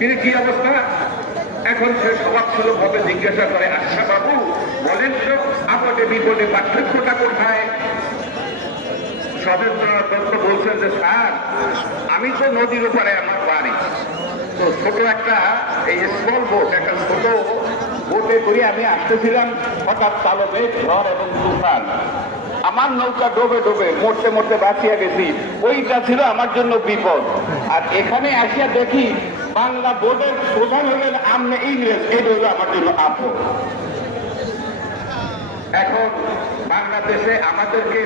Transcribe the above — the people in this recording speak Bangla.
তিনি কি অবস্থা? এখন সে স্বভাবসুলভ ভাবে জিজ্ঞাসা করে, আচ্ছা বাবু বলেন তো আপদে বিপদে পার্থক্যটা কোথায়? সবেন্দ্রনাথ দত্ত বলছেন যে স্যার, আমি তো নদীর উপরে আমার বাড়ি, তো ছোট একটা এই স্মল বোট, একটা ছোট বোটে করে আমি আসতেছিলাম, হঠাৎ কালো মেঘ, ঝড় এবং তুফান, আমার নৌকা ডোবে ডোবে মরতে মরতে বাঁচিয়া গেছি, ওইটা ছিল আমার জন্য বিপদ। আর এখানে আসিয়া দেখি বাংলা বোর্ডের প্রধান হলেন আমনে ইংরেজ, এটা হলো আমার জন্য আপদ। এখন বাংলাদেশে আমাদেরকে